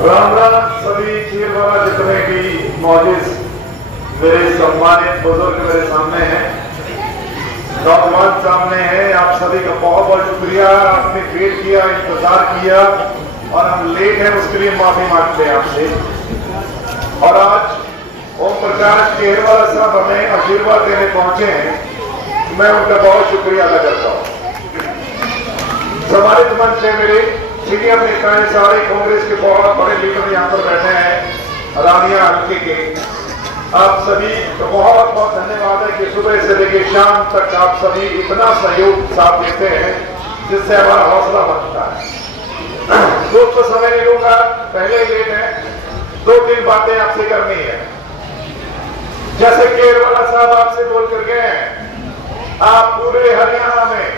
राम राम सभी चीरवाला जितने भी मौजूद मेरे सम्मानित बुजुर्ग मेरे सामने हैं, नौजवान सामने हैं। आप सभी का बहुत बहुत शुक्रिया। आपने वेट किया, इंतजार किया और हम लेट हैं उसके लिए माफी मांगते हैं आपसे। और आज ओम प्रकाश केरवाला साहब हमें आशीर्वाद देने पहुंचे हैं, मैं उनका बहुत शुक्रिया अदा करता हूं। सम्मानित मंच है मेरे सीनियर नेता हैं, सारे कांग्रेस के बहुत बड़े लीडर यहाँ पर बैठे हैं रानिया हल्के के। आप सभी को बहुत बहुत धन्यवाद है कि सुबह से लेकर शाम तक आप सभी इतना सहयोग साथ देते हैं जिससे हमारा हौसला बढ़ता है। दोस्तों समय नहीं लूंगा, पहले ही लेट है, 2-3 बातें आपसे करनी है। जैसे केरवाला साहब आपसे बोल कर गए, आप पूरे हरियाणा में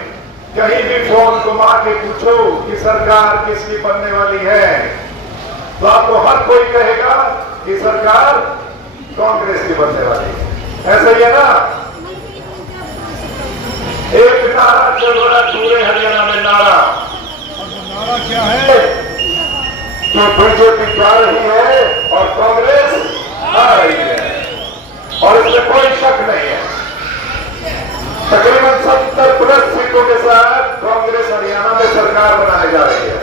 कहीं भी फोन घुमा के पूछो कि सरकार किसकी बनने वाली है, तो आपको हर कोई कहेगा कि सरकार कांग्रेस की बनने वाली है। ऐसा ही है ना? एक नारा चल रहा है पूरे हरियाणा में, नारा क्या है कि बीजेपी जा रही है और कांग्रेस आ रही है, और इसमें कोई शक नहीं है। तकरीबन 70+ सीटों के साथ कांग्रेस हरियाणा में सरकार बनाने जा रही है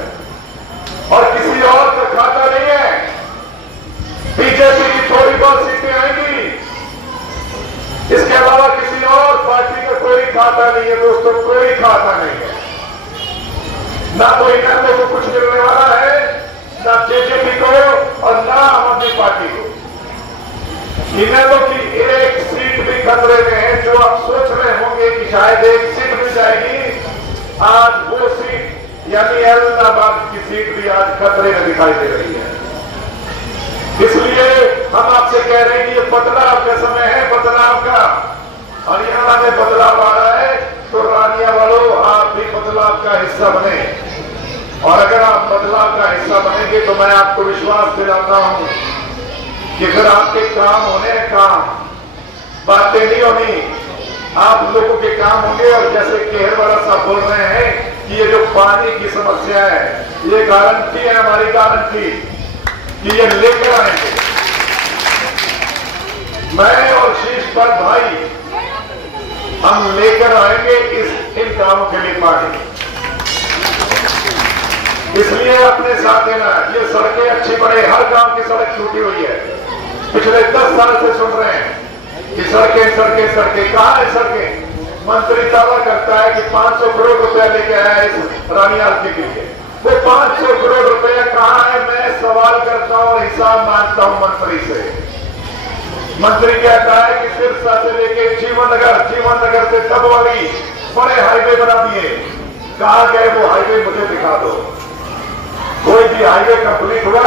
और किसी और का खाता नहीं है। बीजेपी की थोड़ी बहुत सीटें आएंगी, इसके अलावा किसी और पार्टी का कोई खाता नहीं है दोस्तों, कोई खाता नहीं है। ना तो इन्हें को कुछ मिलने वाला है, ना जेजेपी को और ना आम आदमी पार्टी को। इनेलो की एक सीट भी खतरे में है, जो आप सोच रहे होंगे कि शायद एक सीट मिल जाएगी, आज वो सीट यानी अहमदाबाद की सीट भी आज खतरे में दिखाई दे रही है। इसलिए हम आपसे कह रहे हैं कि ये बदलाव का समय है, बदलाव का। हरियाणा में बदलाव आ रहा है, तो रानिया वालों आप भी बदलाव का हिस्सा बने। और अगर आप बदलाव का हिस्सा बनेंगे तो मैं आपको विश्वास दिलाता हूं कि फिर आपके काम होने, काम बातें नहीं होनी, आप लोगों के काम होंगे। और जैसे केरवाला साहब बोल रहे हैं कि ये जो पानी की समस्या है, ये गारंटी है, हमारी गारंटी कि ये लेकर आएंगे। मैं और शीशपाल भाई हम लेकर आएंगे इन कामों के लिए पानी। इसलिए अपने साथ देना। ये सड़कें अच्छी बने, हर गांव की सड़क टूटी हुई है, पिछले 10 साल से सुन रहे हैं कि सड़कें सड़कें सड़कें। कहां है सड़कें? मंत्री दावा करता है कि 500 करोड़ रुपया लेके आया है इस रानिया हल्के के लिए। वो 500 करोड़ रुपया कहां है? मैं सवाल करता हूं और हिसाब मांगता हूं मंत्री से। मंत्री कहता है कि सिरसा से लेके जीवन नगर से डबवाली बड़े हाईवे बना दिए। कहां गए वो हाईवे? मुझे दिखा दो। कोई भी हाईवे कंप्लीट हुआ?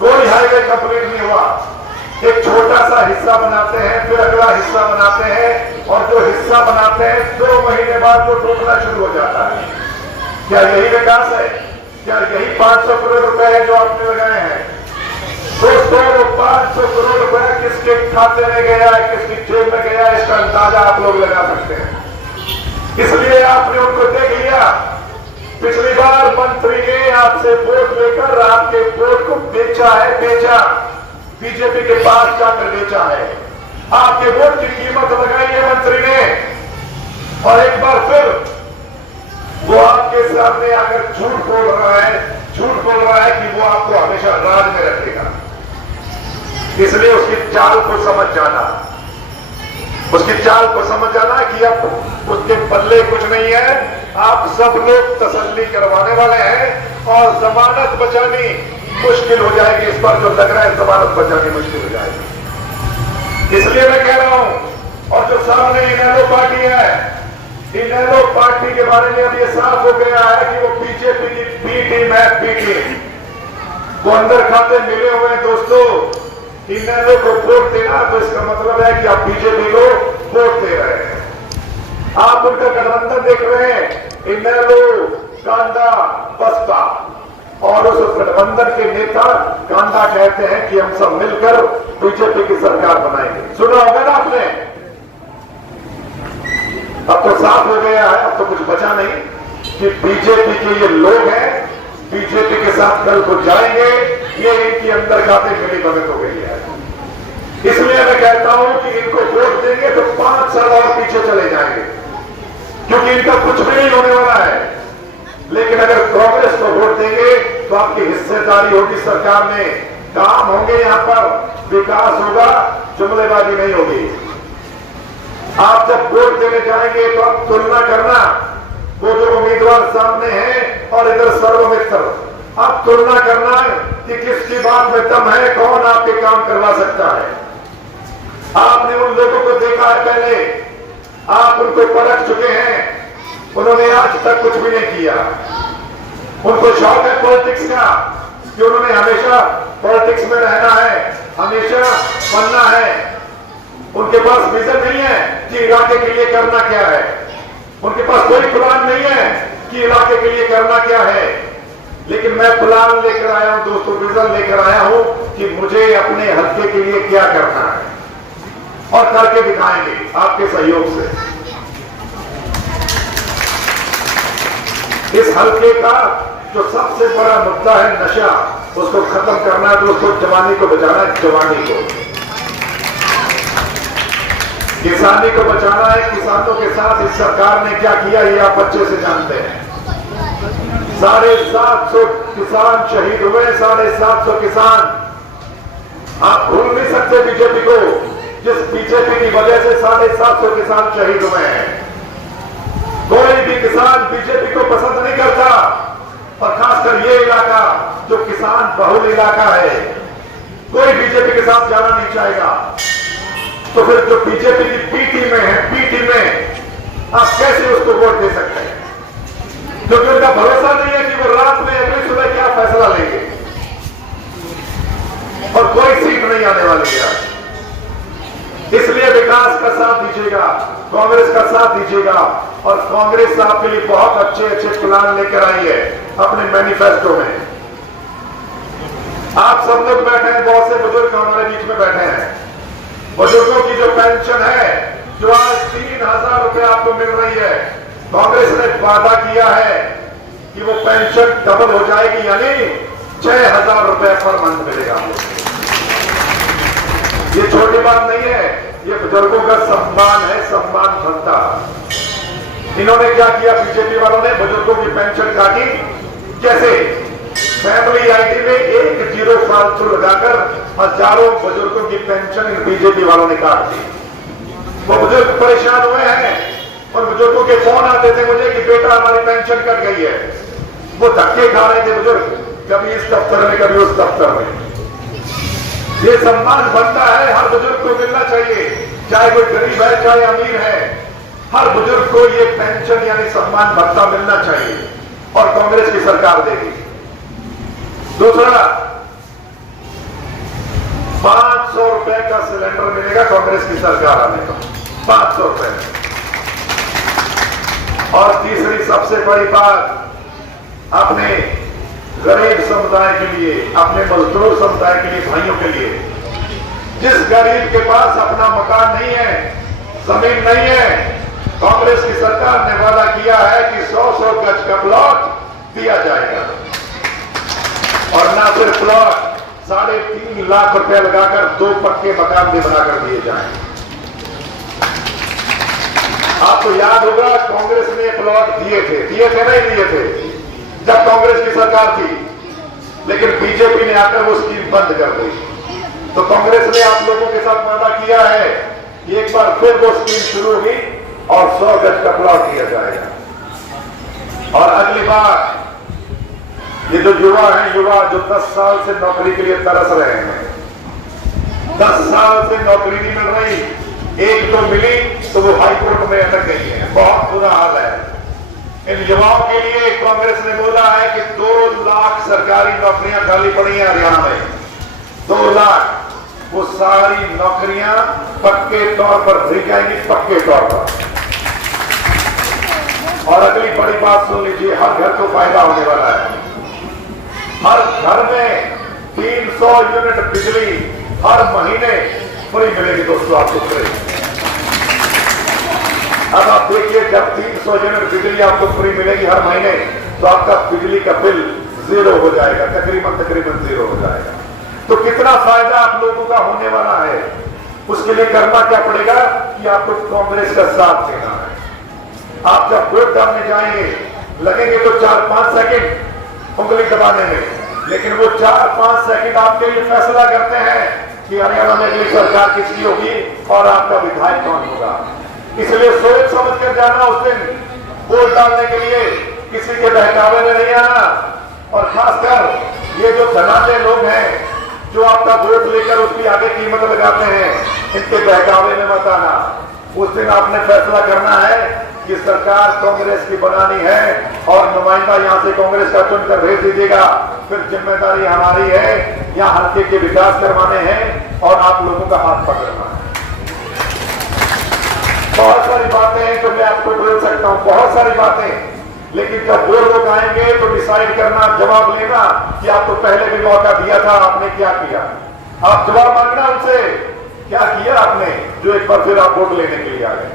कोई हाईवे कंप्लीट नहीं हुआ। एक छोटा सा हिस्सा बनाते हैं, फिर अगला हिस्सा बनाते हैं, और जो हिस्सा बनाते हैं 2 महीने बाद वो टूटना शुरू हो जाता है। क्या यही विकास है? क्या यही 500 करोड़ रुपए है जो आपने लगाए हैं? दोस्तों, वो 500 करोड़ रुपए किसके खाते में गया है, किसकी जेब में गया है, इसका अंदाजा आप लोग लगा सकते हैं। इसलिए आपने उनको देख लिया। पिछली बार मंत्री ने आपसे वोट लेकर आपके वोट को बेचा है, बेचा, बीजेपी के पास जाकर बेचा है। आपके वोट की कीमत लगाई है मंत्री ने, और एक बार फिर वो आपके सामने आकर झूठ बोल रहा है कि वो आपको हमेशा राज में रखेगा। इसलिए उसकी चाल को समझ जाना, कि अब उसके पल्ले कुछ नहीं है। आप सब लोग तसल्ली करवाने वाले हैं और जमानत बचानी मुश्किल हो जाएगी। इस बार जो लग रहा है जमानत बचानी मुश्किल हो जाएगी। इसलिए मैं कह रहा हूं, और जो सामने इनेलो पार्टी है, इनेलो पार्टी के बारे में अब ये साफ हो गया है कि वो बीजेपी की बी टीम है, बी टीम। वो अंदर खाते मिले हुए हैं दोस्तों। इनेलो को वोट देना तो इसका मतलब है कि आप बीजेपी को वोट दे रहे हैं। आप उनका गठबंधन देख रहे हैं, इनेलो, कांडा, बसपा, और उस गठबंधन के नेता कांडा कहते हैं कि हम सब मिलकर बीजेपी की सरकार बनाएंगे। सुना होगा ना आपने? अब तो साफ हो गया है, अब तो कुछ बचा नहीं कि बीजेपी के ये लोग हैं, बीजेपी के साथ कल को जाएंगे ये इनकी अंदर खाते मिली भगत हो गई है। इसलिए मैं कहता हूं कि इनको वोट देंगे तो 5 साल और पीछे चले जाएंगे, क्योंकि इनका कुछ भी नहीं होने वाला है। लेकिन अगर कांग्रेस को वोट देंगे तो आपकी हिस्सेदारी होगी सरकार में, काम होंगे, यहां पर विकास होगा, जुमलेबाजी नहीं होगी। आप जब वोट देने जाएंगे तो आप तुलना करना, वो जो उम्मीदवार सामने हैं और इधर सर्वमित्र, आप तुलना करना कि किसकी बात में दम है, कौन आपके काम करवा सकता है। आपने उन लोगों को देखा है पहले, आप उनको परख चुके हैं, उन्होंने आज तक कुछ भी नहीं किया। उनको शौक है पॉलिटिक्स का, कि उन्होंने हमेशा पॉलिटिक्स में रहना है, हमेशा बनना है। उनके पास विजन नहीं है कि इलाके के लिए करना क्या है, उनके पास कोई प्लान नहीं है कि इलाके के लिए करना क्या है। लेकिन मैं प्लान लेकर आया हूं दोस्तों, विजन लेकर आया हूं कि मुझे अपने हल्के के लिए क्या करना है, और करके दिखाएंगे आपके सहयोग से। इस हल्के का जो सबसे बड़ा मुद्दा है नशा, उसको खत्म करना है, तो उसको जवानी को बचाना है, जवानी को, किसानी को बचाना है। किसानों के साथ इस सरकार ने क्या किया ये आप अच्छे से जानते हैं। 750 किसान शहीद हुए, 750 किसान। आप भूल नहीं सकते बीजेपी को, जिस बीजेपी की वजह से 750 किसान शहीद हुए हैं। कोई भी किसान बीजेपी को पसंद नहीं करता, और खासकर ये इलाका जो किसान बहुल इलाका है, कोई बीजेपी के साथ जाना नहीं चाहेगा। तो फिर जो बीजेपी की पीटी में है, पीटी में आप कैसे उसको वोट दे सकते हैं? क्योंकि उनका भरोसा नहीं है कि वो रात में अगली सुबह क्या फैसला लेंगे, और कोई सीट नहीं आने वाली है। इसलिए विकास का साथ दीजिएगा, कांग्रेस का साथ दीजिएगा, और कांग्रेस आपके लिए बहुत अच्छे अच्छे प्लान लेकर आई है अपने मैनिफेस्टो में। आप सब लोग बैठे हैं, बहुत से बुजुर्ग हमारे बीच में बैठे हैं। बुजुर्गों की जो पेंशन है, जो आज 3000 रुपए आपको मिल रही है, कांग्रेस ने वादा किया है कि वो पेंशन डबल हो जाएगी, यानी 6000 रुपए पर मंथ मिलेगा। ये छोटी बात नहीं है, ये बुजुर्गों का सम्मान है, सम्मान बनता। इन्होंने क्या किया, बीजेपी वालों ने बुजुर्गों की पेंशन काटी। कैसे? फैमिली आईडी में 1 जीरो फालतू लगाकर हजारों बुजुर्गों की पेंशन इन बीजेपी वालों ने काट दी। वो बुजुर्ग परेशान हुए हैं, और बुजुर्गों के फोन आते थे मुझे कि बेटा हमारी पेंशन कट गई है। वो धक्के खा रहे थे बुजुर्ग, कभी इस दफ्तर में कभी उस दफ्तर में। ये सम्मान बनता है, हर बुजुर्ग को मिलना चाहिए, चाहे कोई गरीब है चाहे अमीर है, हर बुजुर्ग को ये पेंशन यानी सम्मान भत्ता मिलना चाहिए, और कांग्रेस की सरकार देगी। दूसरा, 500 रुपए का सिलेंडर मिलेगा कांग्रेस की सरकार आने का, 500 रुपए। और तीसरी सबसे बड़ी बात, अपने गरीब समुदाय के लिए, अपने मजदूर समुदाय के लिए, भाइयों के लिए, जिस गरीब के पास अपना मकान नहीं है, जमीन नहीं है, कांग्रेस की सरकार ने वादा किया है कि 100 गज का प्लॉट दिया जाएगा। और ना सिर्फ प्लॉट, 3.5 लाख रुपए लगाकर 2 पक्के मकान भी बनाकर दिए जाएं। आपको याद होगा कांग्रेस ने प्लॉट दिए थे नहीं दिए थे जब कांग्रेस की सरकार थी, लेकिन बीजेपी ने आकर वो स्कीम बंद कर दी। तो कांग्रेस ने आप लोगों के साथ वादा किया है कि एक बार फिर वो स्कीम शुरू हुई और 100 गज का प्लॉट दिया जाएगा। और अगली बार ये जो युवा है, युवा जो 10 साल से नौकरी के लिए तरस रहे हैं, 10 साल से नौकरी नहीं मिल रही, एक तो मिली तो वो हाईकोर्ट में अटक गई है, बहुत बुरा हाल है। इन युवाओं के लिए कांग्रेस ने बोला है कि 2 लाख सरकारी नौकरियां खाली पड़ी हैं हरियाणा में, 2 लाख। वो सारी नौकरियां पक्के तौर पर दी जाएंगी, पक्के तौर पर। और अगली बड़ी बात सुन लीजिए, हर घर को फायदा होने वाला है। हर घर में 300 यूनिट बिजली हर महीने फ्री मिलेगी दोस्तों, आपको फ्री। अब आप देखिए, जब 300 यूनिट बिजली आपको फ्री मिलेगी हर महीने, तो आपका बिजली का बिल 0 हो जाएगा, तकरीबन 0 हो जाएगा। तो कितना फायदा आप लोगों का होने वाला है। उसके लिए करना क्या पड़ेगा कि आपको कांग्रेस का साथ देना है। आप जब वोट डालने जाएंगे लगेंगे तो 4-5 सेकंड उंगली दबाने में, लेकिन वो 4-5 सेकंड आपके लिए फैसला करते हैं कि हरियाणा में अगली सरकार किसकी होगी और आपका विधायक कौन होगा। इसलिए सोच समझ कर जाना उस दिन वोट डालने के लिए, किसी के बहकावे में नहीं आना। और खासकर ये जो धनाढ्य लोग हैं जो आपका वोट लेकर उसकी आगे कीमत लगाते हैं, इनके बहकावे में मत आना। उस दिन आपने फैसला करना है कि सरकार कांग्रेस की बनानी है और नुमाइंदा यहां से कांग्रेस का चुनकर भेज दीजिएगा। फिर जिम्मेदारी हमारी है यहां हल्के के विकास करवाने हैं और आप लोगों का हाथ पकड़ना है। बहुत सारी बातें हैं जो मैं आपको बोल सकता हूं, बहुत सारी बातें, लेकिन जब वो लोग आएंगे तो डिसाइड करना, जवाब लेना कि आपको पहले भी मौका दिया था, आपने क्या किया। आप जवाब मांगना उनसे, क्या किया आपने जो एक बार फिर आप वोट लेने के लिए आ गए।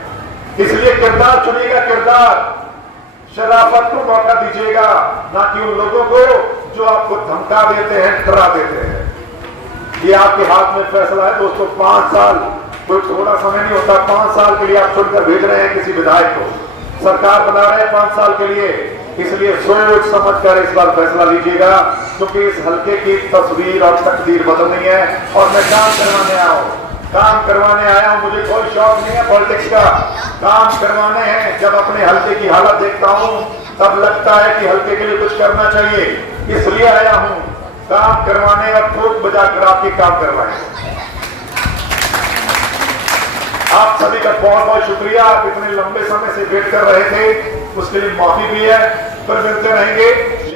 इसलिए किरदार चुनिएगा, किरदार, शराफत को मौका दीजिएगा, ना कि उन लोगों को जो आपको धमका देते हैं, डरा देते हैं। ये आपके हाथ में फैसला है दोस्तों। 5 साल कोई थोड़ा समय नहीं होता। 5 साल के लिए आप चुनकर भेज रहे हैं किसी विधायक को, सरकार बना रहे हैं 5 साल के लिए। इसलिए सोच समझ कर इस बार फैसला लीजिएगा, क्योंकि इस हल्के की तस्वीर और तकदीर बदलनी है। और मैं काम करवाने आया हूं, काम करवाने आया हूं। मुझे कोई शौक नहीं है पॉलिटिक्स का, काम करवाने हैं। जब अपने हल्के की हालत देखता हूं तब लगता है कि हल्के के लिए कुछ करना चाहिए, इसलिए आया हूं काम करवाने और ठोक बजा कर आपके काम करवाए। आप सभी का बहुत बहुत शुक्रिया। आप इतने लंबे समय से वेट कर रहे थे, उसके लिए माफी भी है, फिर मिलते रहेंगे।